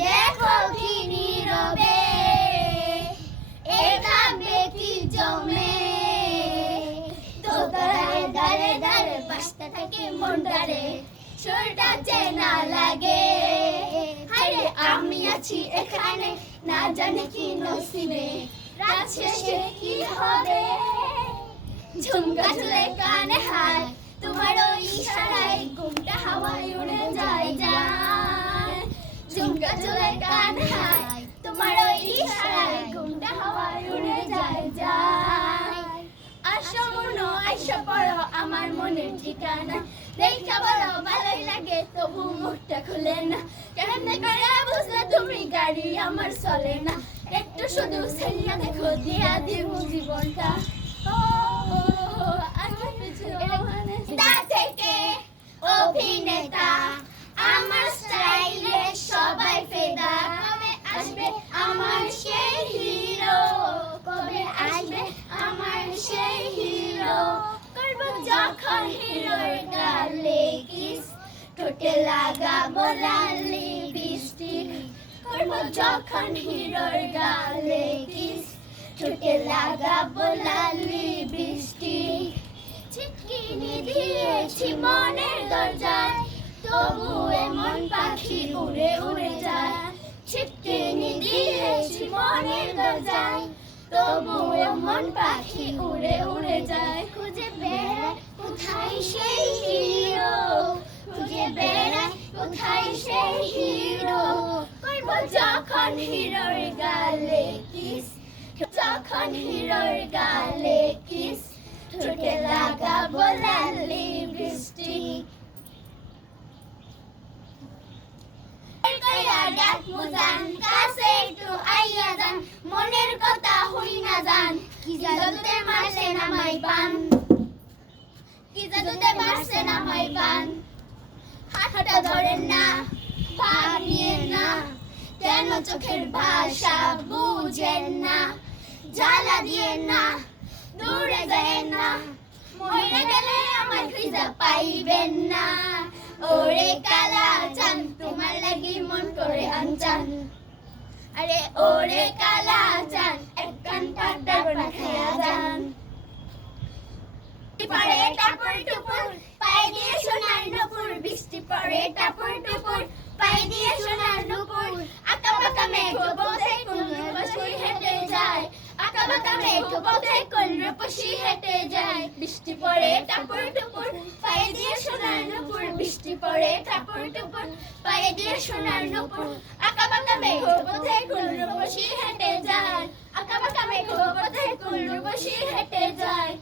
দেখো কি নীরবে জমে। তোতারায় দাঁড়ে দাঁড়ে বাসতে থাকে মন ডারে শরীরটা চেনা লাগে। হায়রে আমি আছি এখানে, না জানি কি নসিবে। রাত শেষে কি হবে? ঝুমকা চলে কানে হায়, তোমার ওই ইশারায় ঘুমটা হাওয়ায় উড়ে যায় যায়। ঝুমকা চলে কানে হায়, তোমার ইশারায় ঘুমটা হাওয়ায় উড়ে যায় যায়। আসো মনো আইসা পড়ো, আমার মনের ঠিকানা। দেখা বলো, ভালোই লাগে, তবু মুখটা খুলে না। কেমনে করে বুঝলে তুমি গাড়ি আমার চলে না। একটু শুধু সেলিয়া দেখো, দিয়া দিব জীবনটা। যখন হিরোর গালে কিস, ঠোঁটে লাগাবো লাল লিপস্টিক করব যখন হিরোর গালে কিস, ঠোঁটে লাগাবো লাল লিপস্টিক ছিটকিনি দিয়েছি মনের দরজায়, তবু এমন পাখি উড়ে উড়ে যায়। ছিটকিনি দিয়েছি মনের দরজায় তবু এমন পাখি উড়ে উড়ে যায়। খুঁজে বেড়ায়, কোথায় সেই হিরো? খুঁজে বেড়ায়, কোথায় সেই হিরো? করব যখন হিরোর গালে কিস, যখন হিরোর গালে কিস, ঠোঁটে লাগাবো লাল যান মনের কথা হই না যান কি জাদুতে মারছে না মাই পান। কি জাদুতে মারছে না মাই পান। হাতটা ধরেন না ভাগ না। কেন চোখের ভাষা বুঝেন না। জ্বালা দিয়েন না, দূরে যায়েন না। মরে গেলে আমার খুঁজা পাইবেন না। ওরে কালা চান, তোমার লাগি মন করে আনচান। আরে ওরে কালা চান এক পাতা খায়া যান পড়ে টাপুর টুপুর, পায়ে দিয়ে সোনার নুপুর। বৃষ্টি পড়ে টাপুর টুপুর, পায়ে দিয়ে সোনার নুপুর। আঁকা বাঁকা মেঘ পথে কোন হেঁটে যায়। আঁকা বাঁকা মেঘ পথে কোন রূপসী হেঁটে যায়। বৃষ্টি পড়ে টাপুর টুপুর, পায়ে দিয়ে সোনার নুপুর। বৃষ্টি পড়ে টাপুর টুপুর, পায়ে দিয়ে সোনার নুপুর। আঁকা বাঁকা মেঘ পথে পূর্ণবাসী হেঁটে যায়